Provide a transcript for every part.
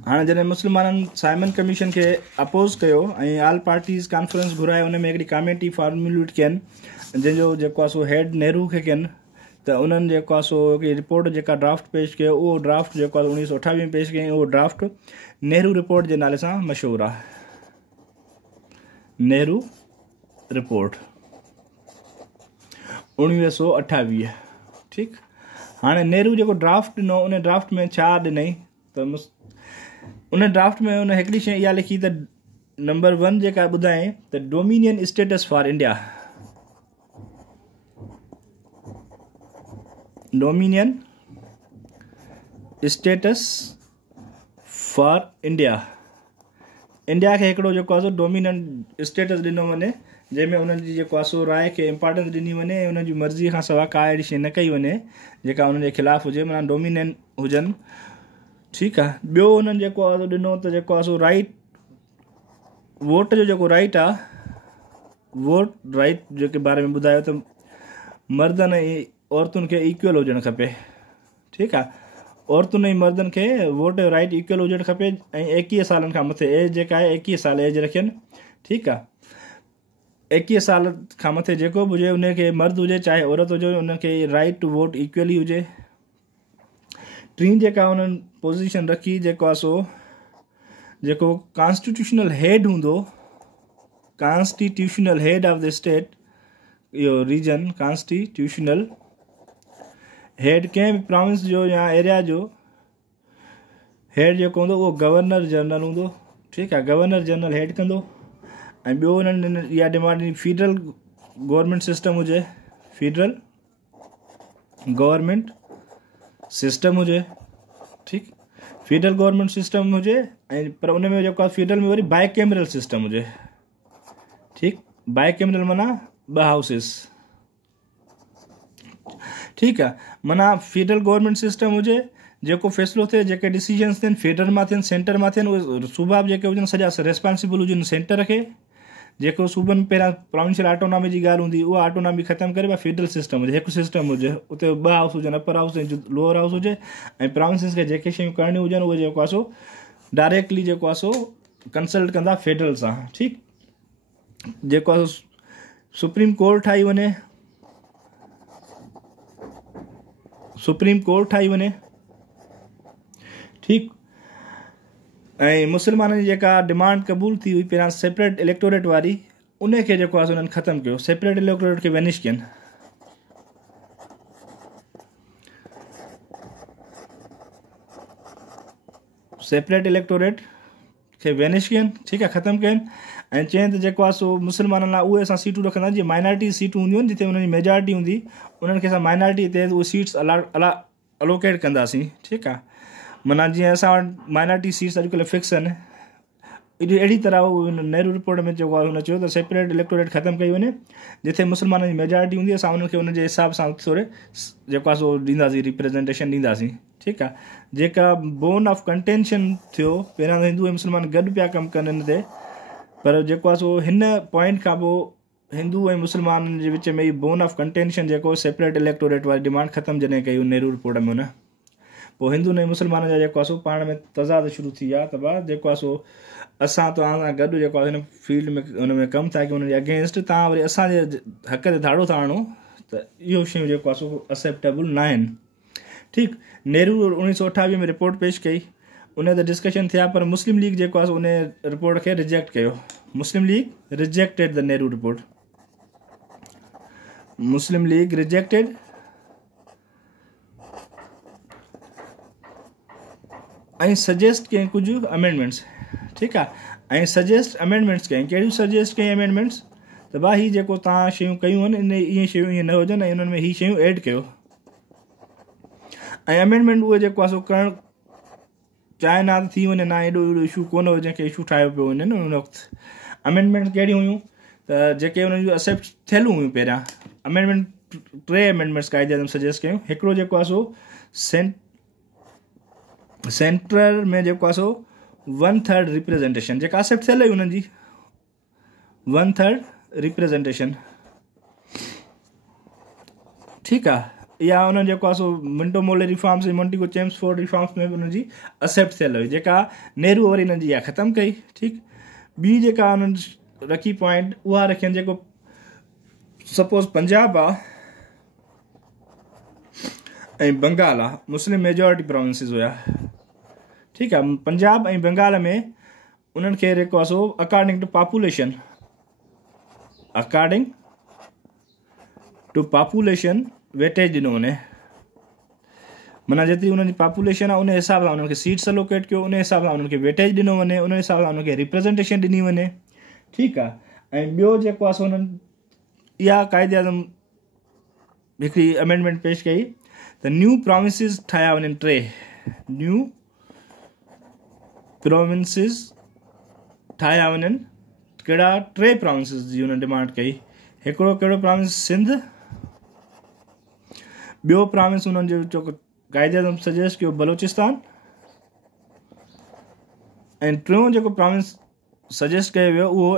हाँ जैसे मुसलमाननि साइमन कमीशन के अपोज़ कयो ऐं ऑल पार्टीज़ कॉन्फ्रेंस घुराए, उन में हिकिड़ी कमेटी फॉर्मुलेट कयनि जंहिंजो जेको आहे सो हेड नेहरू खे कयनि। त उन्हनि जेको आहे सो हिकिड़ी रिपोर्ट जेका ड्राफ्ट पेश कयो, उहो ड्राफ्ट जेको आहे 1928 में पेश कयईं। उहो ड्राफ्ट नेहरू रिपोर्ट जे नाले सां मशहूरु आहे, नेहरू रिपोर्ट 1928। ठीकु। हाणे नेहरू जेको ड्राफ्ट ॾिनो, उन ड्राफ्ट में छा ॾिनई त उन ड्राफ्ट में उन हिकिड़ी शइ इहा लिखी त नंबर 1 जेका ॿुधायईं त dominion status for India, dominion status for India, India खे हिकिड़ो जेको आहे सो डोमिनियन स्टेटस ॾिनो वञे, जंहिंमें उन्हनि जी जेको आहे सो राय खे इम्पोर्टेंस ॾिनी वञे, उन्हनि जी मर्ज़ी खां सवाइ का अहिड़ी शइ न कई वञे जेका उन्हनि जे ख़िलाफ़ु हुजे, माना डोमिनियन हुजनि। ठीकु आहे। ॿियो उन्हनि जेको आहे ॾिनो त जेको आहे सो राइट वोट जो जेको राइट आहे, वोट राइट जेके बारे में ॿुधायो त मर्दनि ऐं औरतुनि खे इक्वल हुजणु खपे। ठीकु आहे। औरतुनि ऐं मर्दनि खे वोट जो राइट इक्वल हुजणु खपे ऐं 21 सालनि खां मथे एज जेका आहे 21 साल एज रखनि। ठीकु आहे। 21 साल खां मथे जेको बि हुजे, उनखे मर्द हुजे चाहे औरत हुजे, उनखे राइट टू वोट इक्वली हुजे। टी जेका उन्हनि पोज़ीशन रखी जेको आहे सो जेको कॉन्स्टिट्यूशनल हेड हूंदो, constitutional head of the state, इहो रीजन कॉन्स्टिट्यूशनल हेड कंहिं बि प्रोविंस जो या एरिया जो हेड जेको हूंदो उहो गवर्नर जनरल हूंदो। ठीकु आहे। गवर्नर जनरल हेड कंदो। ऐं ॿियो उन्हनि इहा डिमांड ॾिनी फेडरल गवर्नमेंट सिस्टम हुजे, फेडरल गवर्नमेंट सिस्टम हुजे। ठीकु। फेडरल गवर्नमेंट सिस्टम हुजे ऐं पर उन में जेको आहे फेडरल में वरी बाई कैमरल सिस्टम हुजे। ठीकु। बाई कैमरल माना 2 हाउसिस। ठीकु आहे। माना फेडरल गवर्नमेंट सिस्टम हुजे, जेको फ़ैसिलो थिए, जेके डिसीजन्स थियनि फेडरल मां थियनि, सेंटर मां थियनि, उहे सूबा जेके हुजनि सॼा रिस्पॉन्सिबल हुजनि सेंटर खे। जेको सूबनि पहिरियां प्रोविंशियल ऑटोनॉमी जी ॻाल्हि हूंदी, उहा ऑटोनॉमी ख़तमु करे फेडरल सिस्टम हुजे, हिकु सिस्टम हुजे, उते 2 हाउस हुजनि, अपर हाउस ऐं लोअर हाउस हुजे। ऐं प्रोविंसिस खे जेके शयूं करणियूं हुजनि उहे जेको आहे सो डायरेक्टली जेको आहे सो कंसल्ट कंदा फेडरल सां। ठीकु। जेको आहे सुप्रीम कोर्ट ठाही वञे, सुप्रीम कोर्ट ठाही वञे। ठीकु। ऐं मुसलमाननि जी जेका डिमांड क़बूल थी हुई पहिरियां सेपरेट इलेक्टोरेट वारी, उनखे जेको आहे उन्हनि ख़तमु कयो, सेपरेट इलेक्टोरेट खे वेनिश कयनि। सेपरेट इलेक्टोरेट खे वेनिश कयनि। ठीकु आहे। ख़तमु कयनि। ऐं चयनि त जेको आहे सो मुसलमाननि लाइ उहे असां सीटूं रखंदा, जीअं माइनॉरिटी सीटूं हूंदियूं आहिनि, जिते उन्हनि जी मेजॉरिटी हूंदी, उन्हनि खे असां माइनॉरिटी ते उहे सीट्स अलोकेट कंदासीं। ठीकु आहे। माना जीअं असां वटि माइनॉरिटी सीट्स अॼुकल्ह फिक्स आहिनि, अहिड़ी तरह उहो नेहरू रिपोर्ट में जेको आहे हुन चयो त सेपरेट इलेक्टोरेट ख़तमु कई वञे, जिथे मुसलमाननि जी मेजॉरिटी हूंदी, असां उन्हनि खे उनजे हिसाब सां थोरे जेको आहे सो ॾींदासीं, रिप्रेज़ेंटेशन ॾींदासीं। ठीकु आहे। जेका बोन ऑफ कंटेंशन थियो, पहिरियां त हिंदू ऐं मुसलमान गॾु पिया कमु कनि हिन ते, पर जेको आहे सो हिन पॉइंट खां पोइ हिंदू ऐं मुसलमाननि जे विच में ई बोन ऑफ कंटेंशन जेको सेपरेट इलेक्टोरेट वारी डिमांड ख़तमु जॾहिं कई नेहरू रिपोर्ट में, हुन पोइ हिंदू ऐं मुसलमान जा जेको आहे सो पाण में तज़ाद शुरू थी विया। त भाउ जेको आहे सो असां तव्हां सां गॾु जेको आहे हिन फील्ड में हुन में कमु था कयूं, हुनजे अगेंस्ट तव्हां वरी असांजे हक़ ते धाड़ो था आणो, त इहो शयूं जेको आहे सो एक्सेप्टेबल न आहिनि। ठीकु। नेहरू 1928 में रिपोर्ट पेश कई, उन ते डिस्कशन थिया, पर मुस्लिम लीग जेको आहे सो उन रिपोर्ट खे रिजेक्ट कयो। Muslim League rejected the Nehru report. Muslim League rejected ऐं सजेस्ट कयईं कुझु अमेंडमेंट्स। ठीकु आहे। ऐं सजेस्ट अमेंडमेंट्स कयईं। कहिड़ियूं सजेस्ट कयईं अमेंडमेंट्स? त भाउ हीअ जेको तव्हां शयूं कयूं आहिनि, इन इहे शयूं ईअं न हुजनि ऐं उन्हनि में हीअ शयूं ऐड कयो। ऐं अमेंडमेंट उहे जेको आहे सो करणु चाहे न थी वञे, न एॾो इशू कोन हुओ जंहिंखे इशू ठाहियो पियो वञे न उन वक़्तु। अमेंडमेंट्स कहिड़ियूं हुयूं त जेके उन्हनि जूं एक्सेप्ट थियल हुयूं पहिरियां अमेंडमेंट, 3 अमेंडमेंट्स काइदे आज़म सजेस्ट कयूं। हिकिड़ो जेको आहे सो सेंट्रल में जेको आहे सो 1/3 रिप्रेजेंटेशन, जेका एक्सेप्ट थियल हुई हुननि जी 1/3 रिप्रेजेंटेशन। ठीकु आहे। या उन्हनि जेको आहे सो मिंटो मोले रिफॉर्म्स ऐं मोंटीगो चेम्सफोर्ड रिफॉर्म्स में बि उन्हनि जी एक्सेप्ट थियल हुई, जेका नेहरू वरी हिननि जी इहा ख़तमु कई। ठीकु। ॿी जेका उन्हनि रखी पॉइंट उहा रखियनि, जेको सपोज़ पंजाब आहे ऐं बंगाल आहे, मुस्लिम मेजॉरिटी प्रोविंसिस हुया। ठीकु आहे। पंजाब ऐं बंगाल में उन्हनि खे जेको आहे सो अकॉर्डिंग टू पॉपुलेशन वेटेज ॾिनो वञे, माना जेतिरी उन्हनि जी पॉपुलेशन आहे उन हिसाब सां उन्हनि खे सीट्स अलोकेट कयो, उन हिसाब सां उन्हनि खे वेटेज ॾिनो वञे, उन हिसाब सां उन्हनि खे रिप्रेज़ेंटेशन ॾिनी वञे। ठीकु आहे। ऐं ॿियो जेको आहे सो उन्हनि इहा क़ाइदे आज़म हिकिड़ी अमेंडमेंट पेश कई त न्यू प्रोविंसिस ठाहिया वञनि, 3 न्यू प्रोविंसिस ठाहिया वञनि। कहिड़ा? 3 प्रोविंसिस जी हुन डिमांड कई। हिकिड़ो कहिड़ो प्रोविंस? सिंध। ॿियो प्रोविंस उन्हनि जो जेको क़ाइदे आज़म सजेस्ट कयो, बलोचिस्तान। ऐं टियों जेको प्रोविंस सजेस्ट कयो वियो उहो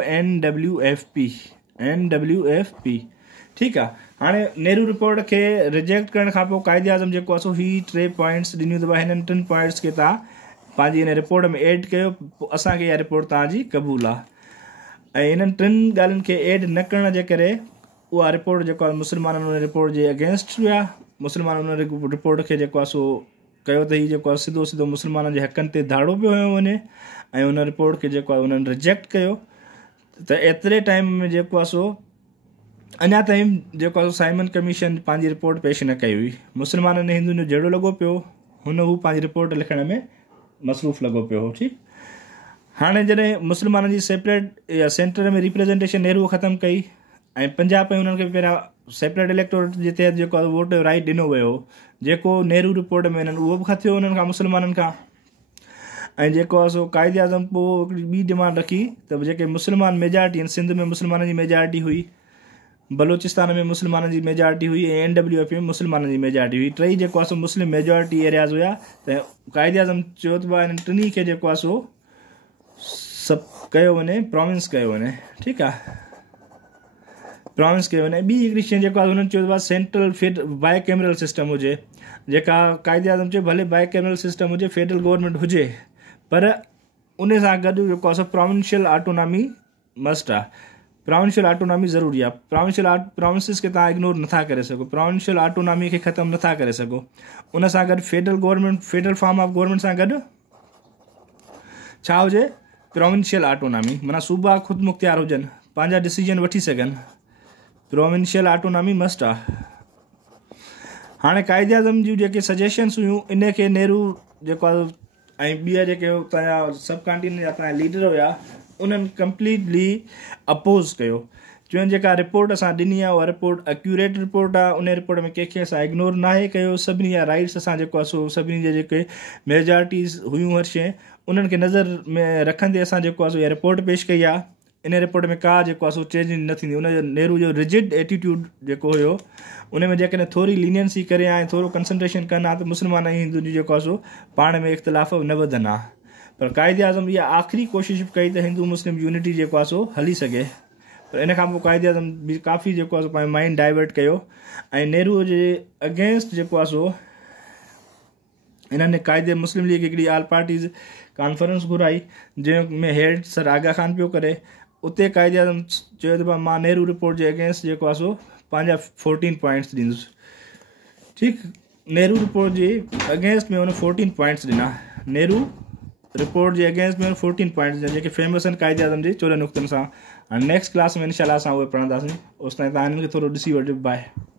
NWFP। ठीकु आहे। हाणे नेहरू रिपोर्ट खे रिजेक्ट करण खां पोइ क़ाइदे आज़म जेको आहे सो ही 3 पॉइंट्स ॾिनियूं अथव, हिननि 3 पॉइंट्स खे तव्हां पंहिंजी हिन रिपोर्ट में एड कयो, पोइ असांखे इहा रिपोर्ट तव्हांजी क़बूल आहे। ऐं हिननि 3 ॻाल्हियुनि खे एड न करण जे करे उहा रिपोर्ट जेको आहे मुस्लमाननि उन रिपोर्ट जे अगेंस्ट हुया। मुस्लमान उन रिपोर्ट खे जेको आहे सो कयो त हीउ जेको आहे सिधो सिधो मुस्लमाननि जे हक़नि ते धाड़ो पियो हयो वञे, ऐं उन रिपोर्ट खे जेको आहे उन्हनि रिजेक्ट कयो। त एतिरे टाइम में जेको आहे सो अञा ताईं जेको आहे साइमन कमीशन पंहिंजी रिपोर्ट पेश न कई हुई। मुस्लमाननि हिंदुनि जो जहिड़ो लॻो पियो हुन हू पंहिंजी रिपोर्ट लिखण में मसरूफ़ लॻो पियो हो। ठीकु। हाणे जॾहिं मुस्लमाननि जी सेपरेट या सेंटर में रिप्रेज़ेंटेशन नेहरू ख़तमु कई ऐं पंजाब में उन्हनि खे पहिरियां सेपरेट इलेक्टोरेट जे तहत जेको आहे वोट जो राइट ॾिनो वियो, जेको नेहरू रिपोर्ट में हिननि उहो बि खथियो हुननि खां मुस्लमाननि खां। ऐं जेको आहे सो क़ाइदे आज़म पोइ हिकिड़ी ॿी डिमांड रखी त जेके मुस्लमान मेजॉरिटी आहिनि, सिंध में मुस्लमाननि जी मेजॉरिटी हुई, बलोचिस्तान में मुस्लमाननि जी मेजॉरिटी हुई, ऐं NWFP में मुस्लमाननि जी मेजॉरिटी हुई। 3 जेको आहे सो मुस्लिम मेजॉरिटी एरियाज़ हुया। त क़ाइदे आज़म चयो त हिननि 3 खे जेको आहे सो सभु कयो वञे, प्रोविंस कयो वञे। ठीकु आहे। प्रोविंस कयो वञे। ॿी हिकिड़ी शइ जेको आहे हुननि चयो त सेंट्रल बाई कैमरल सिस्टम हुजे, जेका क़ाइदे आज़म चयो भले बाई कैमरल सिस्टम हुजे, फेडरल गवर्नमेंट हुजे, पर उन सां गॾु जेको आहे सो प्रोविंशियल ऑटोनॉमी मस्ट आहे। प्रोविंशियल ऑटोनॉमी ज़रूरी आहे। प्रोविंसिस खे तव्हां इग्नोर नथा करे सघो, प्रोविंशियल ऑटोनॉमी खे ख़तमु नथा करे सघो। उन सां गॾु federal government, federal form of government सां गॾु छा हुजे? प्रोविंशियल ऑटोनॉमी, माना सूबा ख़ुदि मुख्तियार हुजनि, पंहिंजा डिसीजन वठी सघनि। प्रोविंशियल ऑटोनॉमी मस्ट आहे। हाणे क़ाइदे आज़म जूं जेके सजेशन्स हुयूं इन खे नेहरू जेको आहे ऐं ॿिया जेके हुतां जा सब कॉन्टिनेंट जा तव्हांजा लीडर हुया उन्हनि कंप्लीटली अपोज़ कयो। चवनि जेका रिपोर्ट असां ॾिनी आहे उहा रिपोर्ट एक्यूरेट रिपोर्ट आहे, उन रिपोर्ट में कंहिंखे असां इग्नोर नाहे कयो। सभिनी जा राइट्स असां जेको आहे सो सभिनी जे जेके मेजॉरिटीज़ हुयूं हर शइ उन्हनि खे नज़र में रखंदे असां जेको आहे सो इहा रिपोर्ट पेश कई आहे। इन रिपोर्ट में का जेको आहे सो चेंजिंग न थींदी। उनजो नेहरू जो रिजिड एटीट्यूड जेको हुयो उन में जेकॾहिं थोरी लीनियंसी करे ऐं थोरो कंसंट्रेशन कनि हा त मुस्लमान ऐं हिंदुनि जी जेको आहे सो पाण में इख़्तिलाफ़ न वधनि हा। पर क़ाइदे आज़म इहा आख़िरी कोशिशि कई त हिंदू मुस्लिम यूनिटी जेको आहे सो हली सघे, पर इन खां पोइ क़ाइदे आज़म बि काफ़ी जेको आहे सो पंहिंजो माइंड डाइवर्ट कयो ऐं नेहरू जे अगेंस्ट जेको आहे सो हिननि क़ाइदे मुस्लिम लीग हिकिड़ी ऑल पार्टीज़ कॉन्फ्रेंस घुराई जंहिंमें हेड सर आगा ख़ान पियो करे। उते क़ाइदे आज़म चयो त मां नेहरू रिपोर्ट जे अगेंस्ट जेको आहे सो पंहिंजा 14 पॉइंट्स ॾींदुसि। ठीकु। नेहरू रिपोर्ट जे अगेंस्ट में हुन 14 पॉइंट्स ॾिना। नेहरू रिपोर्ट जे अगेंस्ट में 14 पॉइंट्स जेके फेमस आहिनि क़ाइदे आज़म जे 14 नुक़्तनि सां। हाणे नेक्स्ट क्लास में इनशाला असां उहे पढ़ंदासीं। ओसि ताईं तव्हां हिननि खे थोरो ॾिसी वठिजो। बाए।